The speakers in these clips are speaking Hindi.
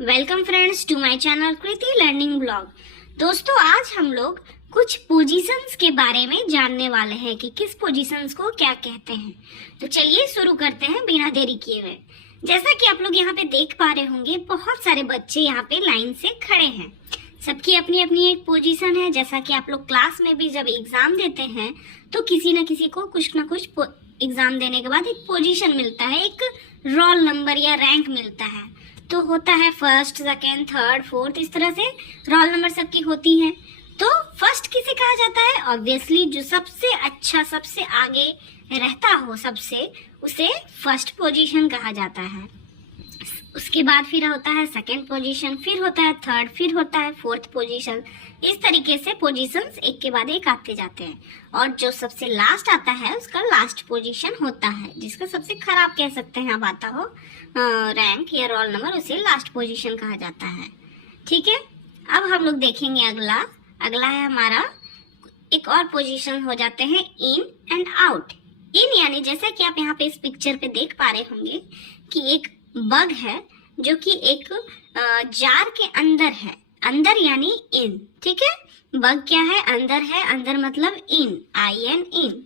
Welcome friends to my channel Kriti learning blog. दोस्तों, आज हम लोग कुछ पोजीशंस के बारे में जानने वाले हैं कि किस पोजीशंस को क्या कहते हैं। तो चलिए शुरू करते हैं बिना देरी किए हुए। जैसा कि आप लोग यहाँ पे देख पा रहे होंगे, बहुत सारे बच्चे यहाँ पे लाइन से खड़े हैं। सबकी अपनी अपनी एक पोजीशन है। जैसा कि आप लोग क्लास में भी जब एग्जाम देते हैं तो किसी न किसी को कुछ न कुछ एग्जाम देने के बाद एक पोजीशन मिलता है, एक रोल नंबर या रैंक मिलता है। तो होता है फर्स्ट, सेकेंड, थर्ड, फोर्थ, इस तरह से रोल नंबर सबकी होती है। तो फर्स्ट किसे कहा जाता है? ऑब्वियसली जो सबसे अच्छा, सबसे आगे रहता हो सबसे, उसे फर्स्ट पोजीशन कहा जाता है। उसके बाद फिर होता है सेकंड पोजीशन, फिर होता है थर्ड, फिर होता है फोर्थ पोजीशन। इस तरीके से पोजीशंस एक के बाद एक आते जाते हैं और जो सबसे लास्ट आता है उसका लास्ट पोजीशन होता है, जिसका सबसे खराब कह सकते हैं आप आता हो रैंक या रोल नंबर, उसे लास्ट पोजीशन कहा जाता है। ठीक है, अब हम लोग देखेंगे अगला है हमारा एक और पोजीशन हो जाते हैं इन एंड आउट। इन यानी जैसा कि आप यहाँ पे इस पिक्चर पे देख पा रहे होंगे कि एक बग है जो कि एक जार के अंदर है। अंदर यानी इन, ठीक है। बग क्या है? अंदर है, अंदर मतलब इन, IN इन।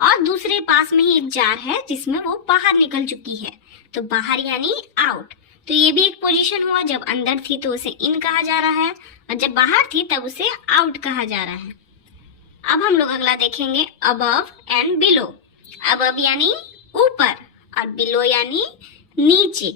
और दूसरे पास में ही एक जार है जिसमें वो बाहर निकल चुकी है, तो बाहर यानी आउट। तो ये भी एक पोजीशन हुआ। जब अंदर थी तो उसे इन कहा जा रहा है और जब बाहर थी तब उसे आउट कहा जा रहा है। अब हम लोग अगला देखेंगे अबव एंड बिलो। अबव यानी ऊपर और बिलो यानी नीचे।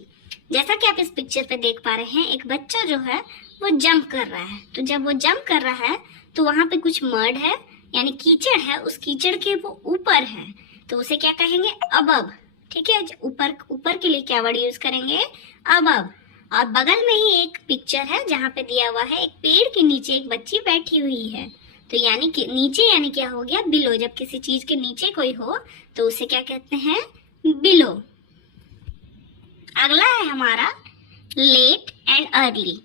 जैसा कि आप इस पिक्चर पे देख पा रहे हैं, एक बच्चा जो है वो जंप कर रहा है। तो जब वो जंप कर रहा है तो वहां पे कुछ मड है यानी कीचड़ है, उस कीचड़ के वो ऊपर है, तो उसे क्या कहेंगे? अबव। ठीक है, ऊपर के लिए क्या वर्ड यूज करेंगे? अबव। और बगल में ही एक पिक्चर है जहाँ पे दिया हुआ है एक पेड़ के नीचे एक बच्ची बैठी हुई है। तो यानी कि नीचे यानी क्या हो गया? बिलो। जब किसी चीज के नीचे कोई हो तो उसे क्या कहते हैं? बिलो। अगला है हमारा लेट एंड अर्ली।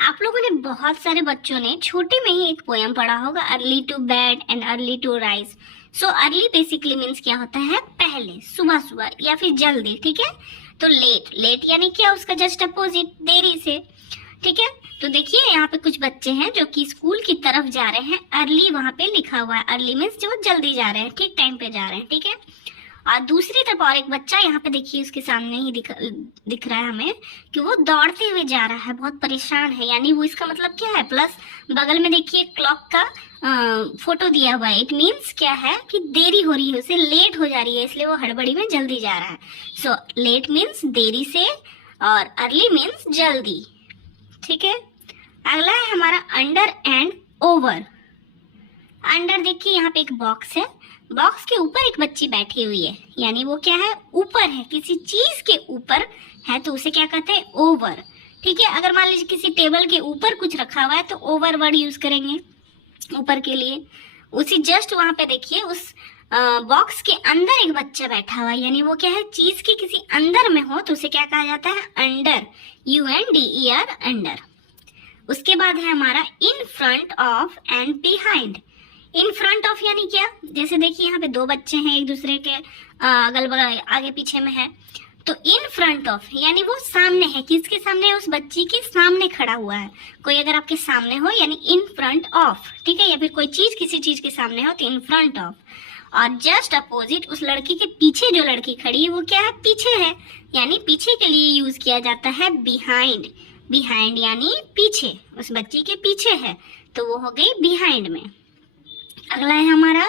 आप लोगों ने, बहुत सारे बच्चों ने छोटे में ही एक पोयम पढ़ा होगा, early to bed and early to rise. So early basically means क्या होता है? पहले, सुबह सुबह या फिर जल्दी। ठीक है, तो लेट यानी क्या? उसका जस्ट अपोजिट, देरी से। ठीक है, तो देखिए यहाँ पे कुछ बच्चे हैं जो कि स्कूल की तरफ जा रहे हैं। अर्ली वहां पे लिखा हुआ है। अर्ली मीन्स जो जल्दी जा रहे हैं, ठीक टाइम पे जा रहे हैं। ठीक है, और दूसरी तरफ और एक बच्चा यहाँ पे देखिए उसके सामने ही दिख रहा है हमें कि वो दौड़ते हुए जा रहा है, बहुत परेशान है। यानी वो, इसका मतलब क्या है? प्लस बगल में देखिए क्लॉक का फोटो दिया हुआ है। इट मीन्स क्या है कि देरी हो रही है, उसे लेट हो जा रही है, इसलिए वो हड़बड़ी में जल्दी जा रहा है। सो लेट मीन्स देरी से और अर्ली मीन्स जल्दी। ठीक है, अगला है हमारा अंडर एंड ओवर। अंडर देखिए यहाँ पे एक बॉक्स है, बॉक्स के ऊपर एक बच्ची बैठी हुई है, यानी वो क्या है? ऊपर है, किसी चीज के ऊपर है, तो उसे क्या कहते हैं? ओवर। ठीक है, अगर मान लीजिए किसी टेबल के ऊपर कुछ रखा हुआ है तो ओवर वर्ड यूज करेंगे ऊपर के लिए। उसी जस्ट वहां पे देखिए उस बॉक्स के अंदर एक बच्चा बैठा हुआ है, यानी वो क्या है? चीज के किसी अंदर में हो तो उसे क्या कहा जाता है? Under, UNDER, under. उसके बाद है हमारा in front of and behind. In front of यानी क्या? जैसे देखिए यहाँ पे दो बच्चे हैं, एक दूसरे के अगल बगल आगे पीछे में है, तो इन फ्रंट ऑफ यानी वो सामने है। किसके सामने है? उस बच्ची के सामने खड़ा हुआ है। कोई अगर आपके सामने हो यानी इन फ्रंट ऑफ। ठीक है, या फिर कोई चीज किसी चीज के सामने हो तो इन फ्रंट ऑफ। और जस्ट अपोजिट उस लड़की के पीछे जो लड़की खड़ी है वो क्या है? पीछे है, यानी पीछे के लिए यूज किया जाता है बिहाइंड। बिहाइंड यानी पीछे, उस बच्ची के पीछे है, तो वो हो गई बिहाइंड में। अगला है हमारा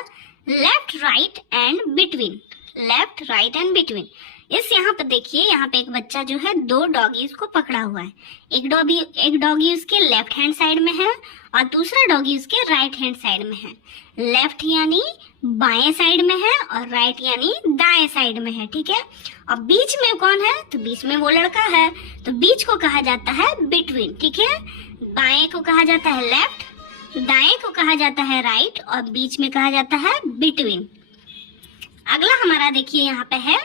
left, right and between. Left, right and between. इस यहाँ पे देखिए, यहाँ पे एक बच्चा जो है दो डॉगीज को पकड़ा हुआ है। एक डॉगी उसके लेफ्ट हैंड साइड में है और दूसरा डॉगी उसके राइट हैंड साइड में है। लेफ्ट यानी बाएं साइड में है और राइट यानी दाएं साइड में है। ठीक है, और बीच में कौन है? तो बीच में वो लड़का है, तो बीच को कहा जाता है बिटवीन। ठीक है, बाएं को कहा जाता है लेफ्ट, दाएं को कहा जाता है राइट और बीच में कहा जाता है बिटवीन। अगला हमारा देखिए यहाँ पे है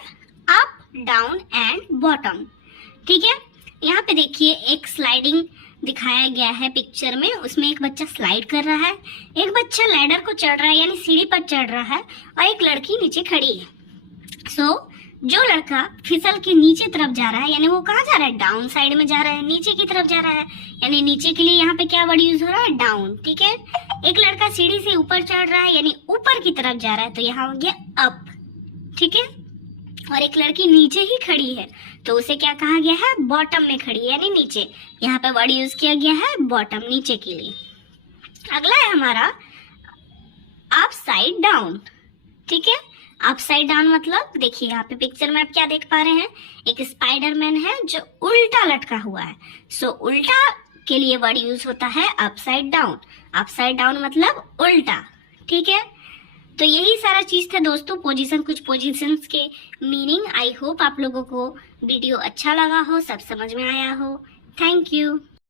अप, डाउन एंड बॉटम। ठीक है, यहाँ पे देखिए एक स्लाइडिंग दिखाया गया है पिक्चर में, उसमें एक बच्चा स्लाइड कर रहा है, एक बच्चा लैडर को चढ़ रहा है यानी सीढ़ी पर चढ़ रहा है और एक लड़की नीचे खड़ी है। सो जो लड़का फिसल के नीचे तरफ जा रहा है, यानी वो कहाँ जा रहा है, डाउन साइड में जा रहा है, नीचे की तरफ जा रहा है, यानी नीचे के लिए यहाँ पे क्या वर्ड यूज हो रहा है, डाउन। ठीक है, एक लड़का सीढ़ी से ऊपर चढ़ रहा है यानी ऊपर की तरफ जा रहा है, तो यहाँ हो गया अप। ठीक है, और एक लड़की नीचे ही खड़ी है तो उसे क्या कहा गया है, बॉटम में खड़ी है यानी नीचे। यहाँ पे वर्ड यूज किया गया है बॉटम, नीचे के लिए। अगला है हमारा अपसाइड डाउन। ठीक है, अपसाइड डाउन मतलब देखिए यहाँ पे पिक्चर में आप क्या देख पा रहे हैं, एक स्पाइडरमैन है जो उल्टा लटका हुआ है। सो उल्टा के लिए वर्ड यूज होता है अपसाइड डाउन। अपसाइड डाउन मतलब उल्टा। ठीक है, तो यही सारा चीज था दोस्तों, पोजीशन, कुछ पोजीशंस के मीनिंग। आई होप आप लोगों को वीडियो अच्छा लगा हो, सब समझ में आया हो। Thank you.